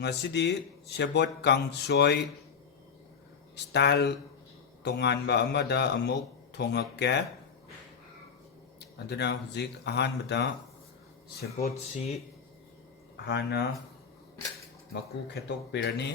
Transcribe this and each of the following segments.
ꯉꯁꯤꯗꯤ ꯁꯦꯕꯣꯠ ꯀꯥꯡꯁꯣꯏ ꯁ꯭ꯇꯥꯏꯜ ꯇꯣꯉꯥꯟꯕ ꯑꯃꯗ ꯑꯃꯨꯛ ꯊꯣꯡꯉꯛꯀꯦ. ꯑꯗꯨꯅ ꯍꯧꯖꯤꯛ ꯑꯍꯥꯟꯕꯗ ꯁꯦꯕꯣꯠꯁꯤ ꯍꯥꯟꯅ ꯃꯀꯨ ꯈꯦꯠꯇꯣꯛꯄꯤꯔꯅꯤ.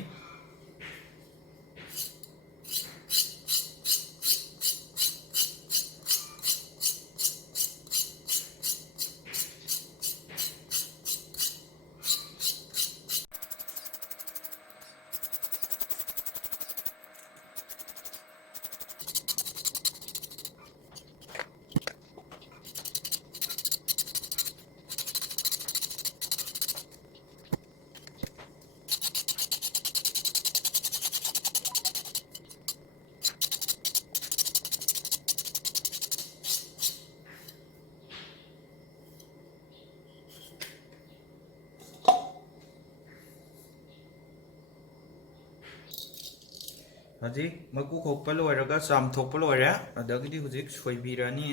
ꯍꯧꯖꯤꯛ ꯃꯀꯨ ꯈꯣꯛꯄ ꯂꯣꯏꯔꯒ ꯆꯥꯝꯊꯣꯛꯄ ꯂꯣꯏꯔꯦ. ꯑꯗꯒꯤꯗꯤ ꯍꯧꯖꯤꯛ ꯁꯣꯏꯕꯤꯔꯅꯤ.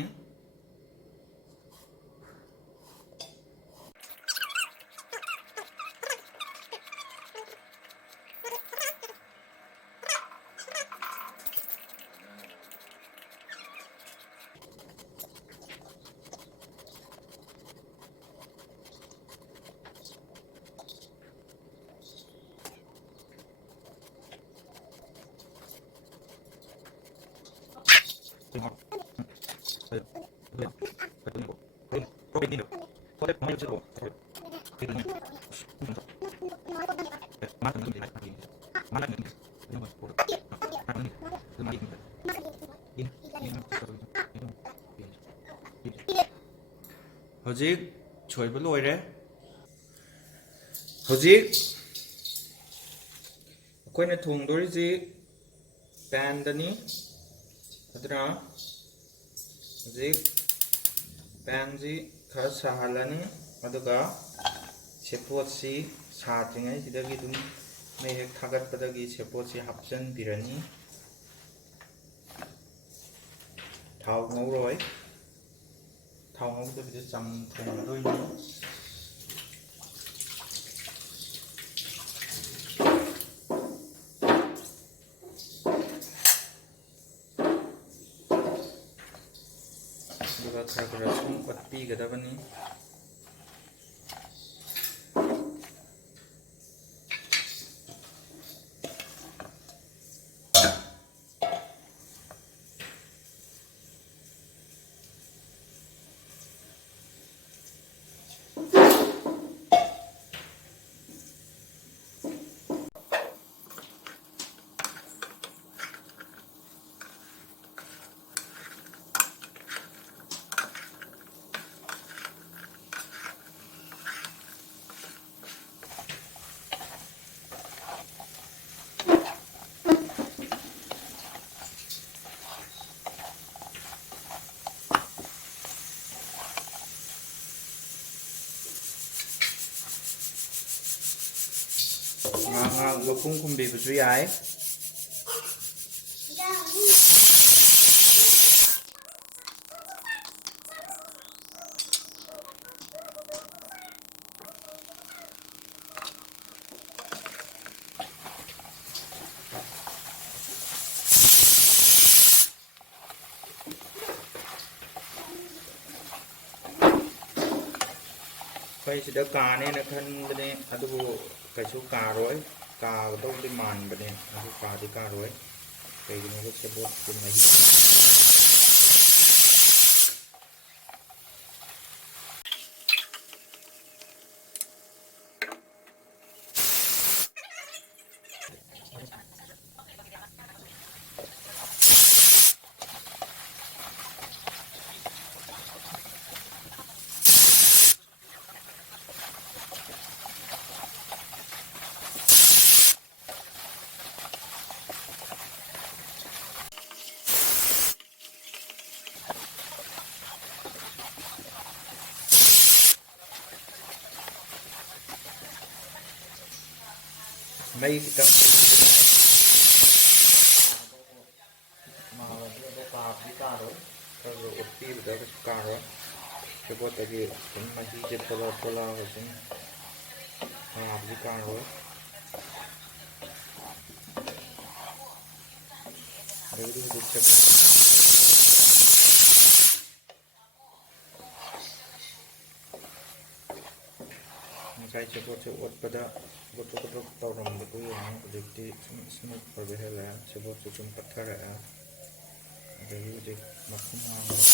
ꯍꯧꯖꯤꯛ ꯁꯣꯏꯕ ꯂꯣꯏꯔꯦ. ꯍꯧꯖꯤꯛ ꯑꯩꯈꯣꯏꯅ ꯊꯣꯡꯗꯣꯔꯤꯁꯤ ꯄꯦꯟꯗꯅꯤ. ꯑꯗꯨꯅ ꯍꯧꯖꯤꯛ ꯄꯦꯟꯁꯤ ꯈꯔ ꯁꯥꯍꯜꯂꯅꯤ. ꯑꯗꯨꯒ ꯁꯦꯕꯣꯠꯁꯤ ꯁꯥꯗ꯭ꯔꯤꯉꯩꯁꯤꯗꯒꯤ ꯑꯗꯨꯝ ꯃꯩ ꯍꯦꯛ ꯊꯥꯒꯠꯄꯗꯒꯤ ꯁꯦꯕꯣꯠꯁꯤ ꯍꯥꯞꯆꯤꯟꯕꯤꯔꯅꯤ. ꯊꯥꯎ ꯉꯧꯔꯣꯏ. ꯊꯥꯎ ꯉꯧꯗꯕꯤꯗ ꯆꯝꯅ ꯊꯣꯡꯒꯗꯣꯏꯅꯤ. ꯑꯗꯨꯒ ꯈꯔ ꯈꯔ ꯁꯨꯝ ꯑꯣꯠꯄꯤꯒꯗꯕꯅꯤ. ꯉꯥꯏꯍꯥꯛ ꯃꯈꯨꯝ ꯈꯨꯝꯕꯤꯕꯁꯨ ꯌꯥꯏ. ꯑꯩꯈꯣꯏ ꯁꯤꯗ ꯀꯥꯅꯦꯅ ꯈꯟꯕꯅꯦ, ꯑꯗꯨꯕꯨ ꯀꯩꯁꯨ ꯀꯥꯔꯣꯏ. ꯀꯥꯒꯗꯧꯕꯗꯤ ꯃꯥꯟꯕꯅꯦ, ꯑꯗꯨ ꯀꯥꯗꯤ ꯀꯥꯔꯣꯏ. ꯀꯩꯒꯤꯅꯣꯗ ꯁꯦꯕꯣꯠꯀꯤ ꯃꯍꯤ ꯃꯩ ꯈꯤꯇꯪ ꯀꯥꯕꯗꯤ ꯀꯥꯔꯣꯏ. ꯈꯔ ꯑꯣꯠꯄꯤꯕꯗ ꯀꯩꯁꯨ ꯀꯥꯔꯣꯏ. ꯁꯦꯕꯣꯠꯇꯒꯤ ꯑꯗꯨꯝ ꯃꯍꯤꯁꯦ ꯊꯣꯛꯂꯛꯑꯒ ꯁꯨꯝ ꯀꯥꯕꯗꯤ ꯀꯥꯔꯣꯏ. ꯑꯗꯒꯤꯗꯤ ꯍꯧꯖꯤꯛ ꯉꯁꯥꯏ ꯁꯦꯕꯣꯠꯁꯦ ꯑꯣꯠꯄꯗ ꯒꯣꯇꯣꯛ ꯇꯧꯔꯝꯕꯗꯨ ꯌꯦꯡꯉꯣ ꯍꯧꯖꯤꯛꯇꯤ ꯁꯨꯝ ꯁ꯭ꯃꯨꯠ ꯑꯣꯏꯕ ꯍꯦꯜꯂꯛꯑꯦ ꯁꯦꯕꯣꯠꯁꯨ ꯁꯨꯝ ꯄꯠꯊꯔꯛꯑꯦ ꯑꯗꯒꯤ ꯍꯧꯖꯤꯛ ꯃꯈꯨꯝ ꯍꯥꯡꯉꯒ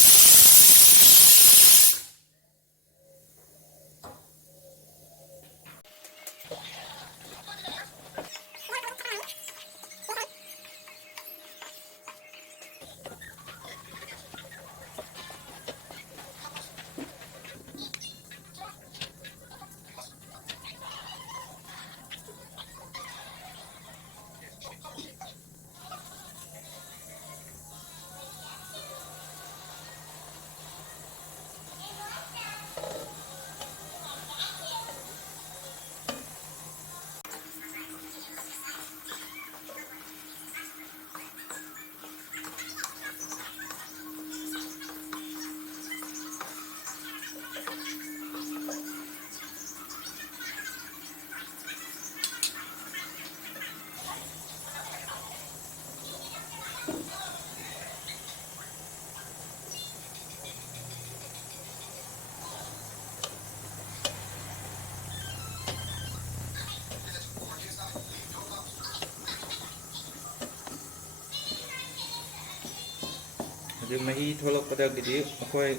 ꯍꯧꯖꯤꯛ ꯃꯍꯤ ꯊꯣꯛꯂꯛꯄꯗꯒꯤꯗꯤ ꯑꯩꯈꯣꯏ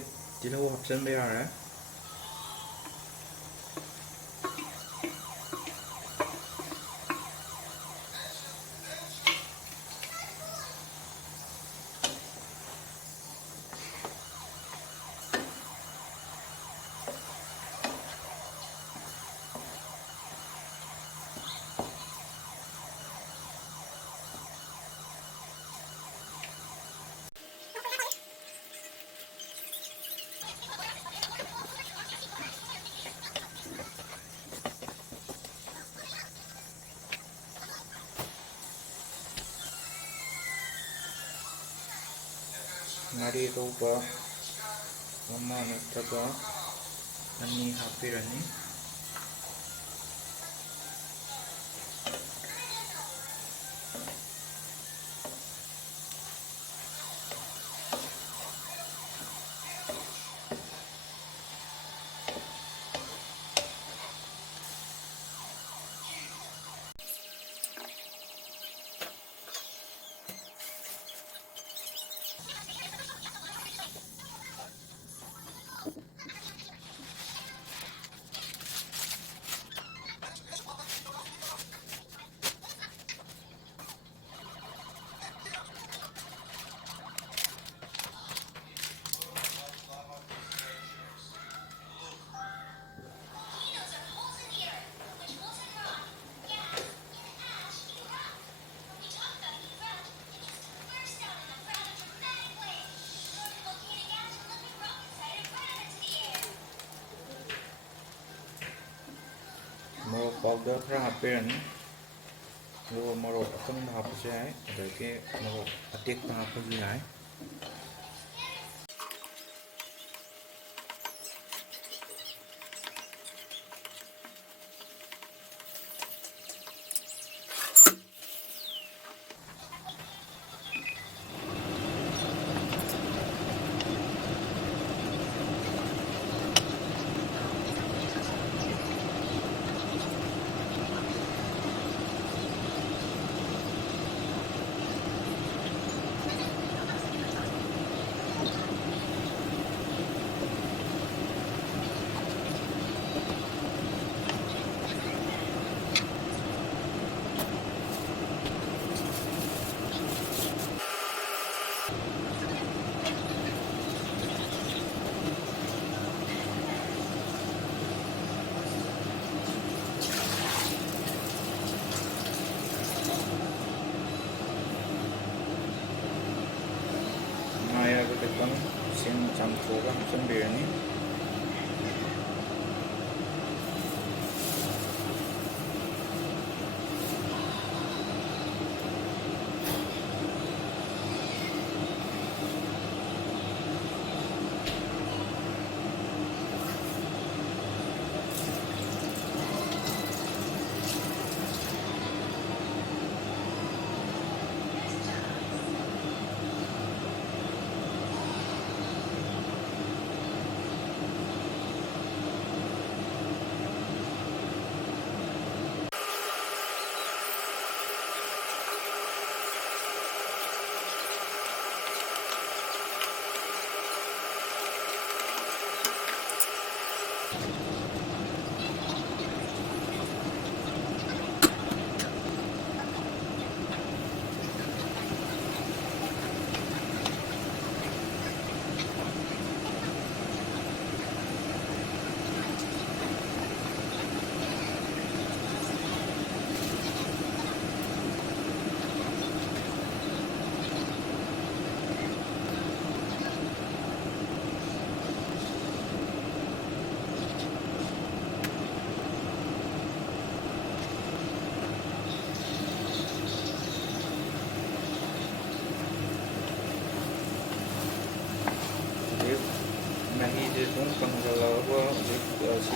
ꯇꯤꯜꯍꯧ ꯍꯥꯞꯆꯤꯟꯕ ꯌꯥꯔꯦ ꯉꯥꯔꯤ ꯑꯇꯧꯕ ꯑꯃ ꯅꯠꯇ꯭ꯔꯒ ꯑꯅꯤ ꯍꯥꯞꯄꯤꯔꯅꯤ ꯃꯣꯔꯣꯛ ꯄꯥꯎꯗꯔ ꯈꯔ ꯍꯥꯞꯄꯤꯔꯅꯤ ꯑꯗꯨꯒ ꯃꯣꯔꯣꯛ ꯑꯀꯪꯕ ꯍꯥꯞꯄꯁꯨ ꯌꯥꯏ ꯑꯗꯒꯤ ꯃꯣꯔꯣꯛ ꯑꯇꯦꯛꯄ ꯍꯥꯞꯄꯁꯨ ꯌꯥꯏ ꯈꯤꯇꯪ ꯏꯁꯤꯡ ꯆꯥꯝꯊꯣꯛꯑꯒ ꯍꯥꯞꯆꯤꯟꯕꯤꯔꯅꯤ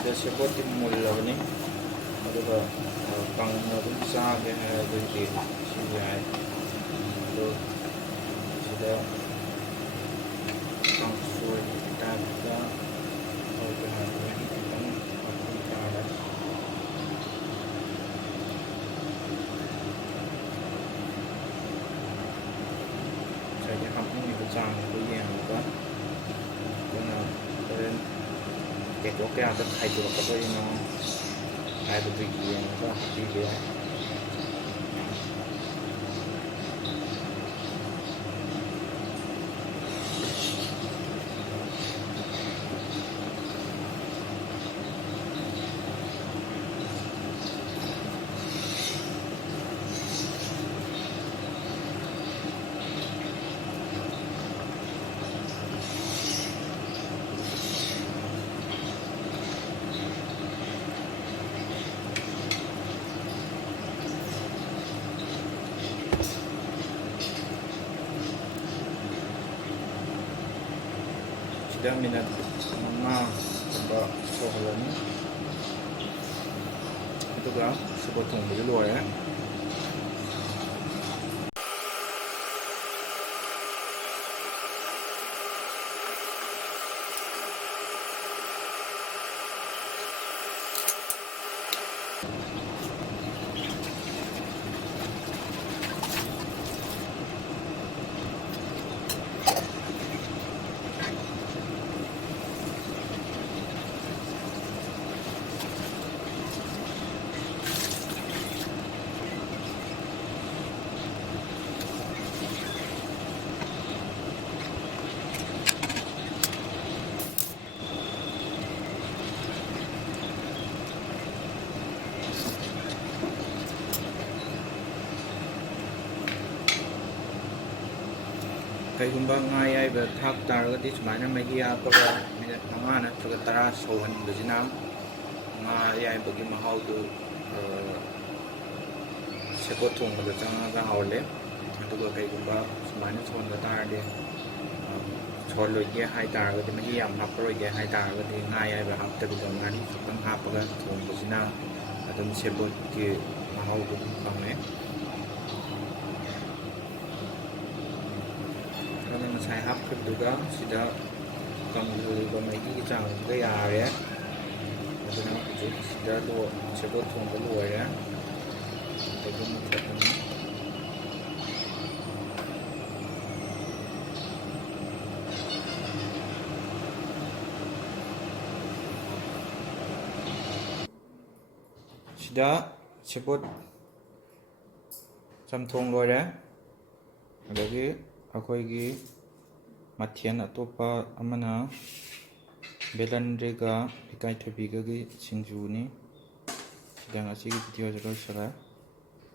ꯁꯤꯗ ꯁꯦꯕꯣꯠꯇꯤ ꯃꯨꯜꯂꯕꯅꯤ ꯑꯗꯨꯒ ꯀꯪꯅ ꯑꯗꯨꯝ ꯆꯥꯒꯦ ꯍꯥꯏꯔꯒꯗꯤ ꯁꯤ ꯌꯥꯏ ꯑꯗꯣ ꯁꯤꯗ ꯀꯥꯡꯁꯣꯏꯒꯤ ꯇꯥꯏꯞꯇ ꯇꯧꯒꯦ ꯍꯥꯏꯔꯒꯗꯤ ꯈꯤꯇꯪ ꯃꯈꯨꯝ ꯇꯥꯔꯦ ꯉꯁꯥꯏꯒꯤ ꯍꯥꯞꯅꯤꯡꯉꯤꯕ ꯆꯥꯡꯗꯨ ꯌꯦꯡꯉꯒ ꯑꯩꯈꯣꯏꯅ ꯍꯣꯔꯦꯟ ꯀꯦꯖꯣ ꯀꯌꯥꯗ ꯈꯥꯏꯗꯣꯔꯛꯀꯗꯣꯏꯅꯣ ꯍꯥꯏꯕꯗꯨ ꯌꯦꯡꯉꯒ ꯍꯥꯞꯄꯤꯕ ꯌꯥꯏ ꯁꯤꯗ ꯃꯤꯅꯠ 5 ꯁꯧꯍꯜꯂꯅꯤ ꯑꯗꯨꯒ ꯁꯦꯕꯣꯠ ꯊꯣꯡꯕꯁꯨ ꯂꯣꯏꯔꯦ ꯀꯩꯒꯨꯝꯕ ꯉꯥ ꯑꯌꯥꯏꯕ ꯊꯥꯛ ꯇꯥꯔꯒꯗꯤ ꯁꯨꯃꯥꯏꯅ ꯃꯍꯤ ꯍꯥꯞꯄꯒ ꯃꯤꯅꯠ 5 ꯅꯠꯇ꯭ꯔꯒ 10 ꯁꯧꯍꯟꯕꯁꯤꯅ ꯉꯥ ꯑꯌꯥꯏꯕꯒꯤ ꯃꯍꯥꯎꯗꯨ ꯁꯦꯕꯣꯠ ꯊꯣꯡꯕꯗ ꯆꯪꯉꯒ ꯍꯥꯎꯍꯜꯂꯦ ꯑꯗꯨꯒ ꯀꯩꯒꯨꯝꯕ ꯁꯨꯃꯥꯏꯅ ꯁꯧꯍꯟꯕ ꯇꯥꯔꯗꯤ ꯁꯧꯍꯜꯂꯣꯏꯒꯦ ꯍꯥꯏꯇꯥꯔꯒꯗꯤ ꯃꯍꯤ ꯌꯥꯝ ꯍꯥꯞꯄꯔꯣꯏꯒꯦ ꯍꯥꯏꯇꯥꯔꯒꯗꯤ ꯉꯥ ꯑꯌꯥꯏꯕ ꯍꯥꯞꯇꯕꯤꯗ ꯉꯥꯔꯤ ꯈꯛꯇꯪ ꯍꯥꯞꯄꯒ ꯊꯣꯡꯕꯁꯤꯅ ꯑꯗꯨꯝ ꯁꯦꯕꯣꯠꯀꯤ ꯃꯍꯥꯎꯗꯨ ꯑꯗꯨꯝ ꯐꯪꯉꯦ ꯑꯗꯨꯅ ꯉꯁꯥꯏ ꯍꯥꯞꯈꯤꯕꯗꯨꯒ ꯁꯤꯗ ꯀꯪꯍꯜꯂꯤꯕ ꯃꯍꯤꯒꯤ ꯆꯥꯡꯁꯤꯒ ꯌꯥꯔꯦ ꯑꯗꯨꯅ ꯍꯧꯖꯤꯛ ꯁꯤꯗ ꯁꯦꯕꯣꯠ ꯊꯣꯡꯕ ꯂꯣꯏꯔꯦ ꯑꯗꯒꯤ ꯃꯨꯊꯠꯂꯅꯤ ꯁꯤꯗ ꯁꯦꯕꯣꯠ ꯆꯝꯊꯣꯡ ꯂꯣꯏꯔꯦ ꯑꯗꯒꯤ ꯑꯩꯈꯣꯏꯒꯤ ꯃꯊꯦꯜ ꯑꯇꯣꯞꯄ ꯑꯃꯅ ꯕꯦꯂꯟꯗ꯭ꯔꯤꯒ ꯏꯀꯥꯏꯊꯕꯤꯒꯒꯤ ꯁꯤꯡꯖꯨꯅꯤ ꯁꯤꯗ ꯉꯁꯤꯒꯤ ꯚꯤꯗꯤꯑꯣꯁꯦ ꯂꯣꯏꯁꯤꯜꯂꯦ